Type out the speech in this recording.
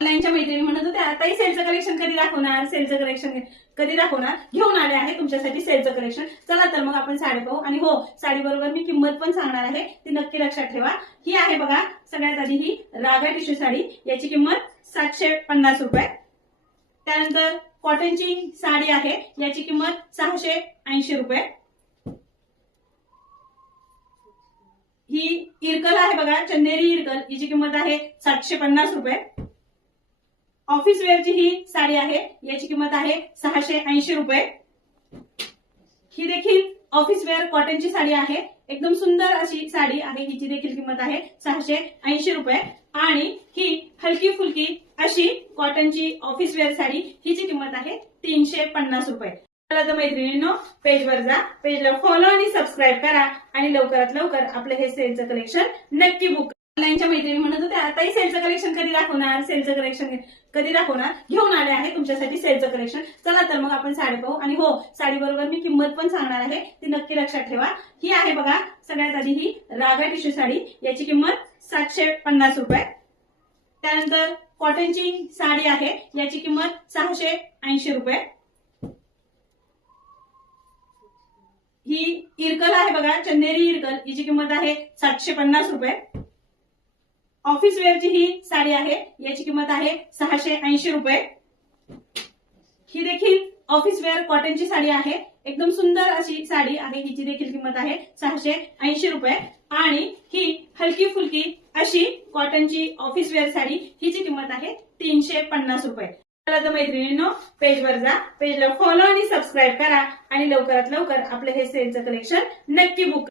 ऑनलाईनच्या मैत्रिणी म्हणत होत्या आताही सेलचं कलेक्शन कधी दाखवणार, सेलचं कलेक्शन कधी दाखवणार. घेऊन आले आहे तुमच्यासाठी सेलचं कलेक्शन. चला तर मग आपण साडी पाहू. आणि हो, साडी बरोबर मी किंमत पण सांगणार आहे, ती नक्की लक्षात ठेवा. ही आहे बघा सगळ्यात आधी ही रागा टिश्यू साडी. याची किंमत 750 रुपये. त्यानंतर कॉटनची साडी आहे, याची किंमत 680 रुपये. ही इरकल आहे बघा, चंदेरी इरकल. याची किंमत आहे 750 रुपये. ऑफिस वेअरची ही साडी आहे, याची किंमत आहे 680 रुपये. ही देखील ऑफिस वेअर कॉटनची साडी आहे, एकदम सुंदर अशी साडी आहे. हिची देखील किंमत आहे 680 रुपये. आणि ही हलकी फुलकी अशी कॉटनची ऑफिस वेअर साडी, हिची किंमत आहे 350 रुपये. चला तर मैत्रिणींनो, पेजवर जा, पेजला फॉलो आणि सबस्क्राईब करा आणि लवकरात लवकर आपलं हे सेलचं कलेक्शन नक्की बुक. ऑनलाईनच्या मैत्रिणी म्हणत होत्या आताही सेलचं कलेक्शन कधी दाखवणार, सेलचं कलेक्शन कधी दाखवणार. घेऊन आले आहे तुमच्यासाठी सेलचं कलेक्शन. चला तर मग आपण साडी पाहू. आणि हो, साडी बरोबर मी किंमत पण सांगणार आहे, ती नक्की लक्षात ठेवा. ही आहे बघा सगळ्यात आधी ही रागा टिश्यू साडी. याची किंमत 750 रुपये. त्यानंतर कॉटनची साडी आहे, याची किंमत 680 रुपये. ही इरकल आहे बघा, चंदेरी इरकल. हिची किंमत आहे 750 रुपये. ऑफिस वेअरची ही साडी आहे, याची किंमत आहे 680 रुपये. ही देखील ऑफिस वेअर कॉटनची साडी आहे, एकदम सुंदर अशी साडी आहे. हिची देखील किंमत आहे 680 रुपये. आणि ही हलकी फुलकी अशी कॉटनची ऑफिस वेअर साडी, हिची किंमत आहे 350 रुपये. चला तर मैत्रिणींनो, पेजवर जा, पेजला फॉलो आणि सबस्क्राईब करा आणि लवकरात लवकर आपलं हे सेलचं कलेक्शन नक्की बुक.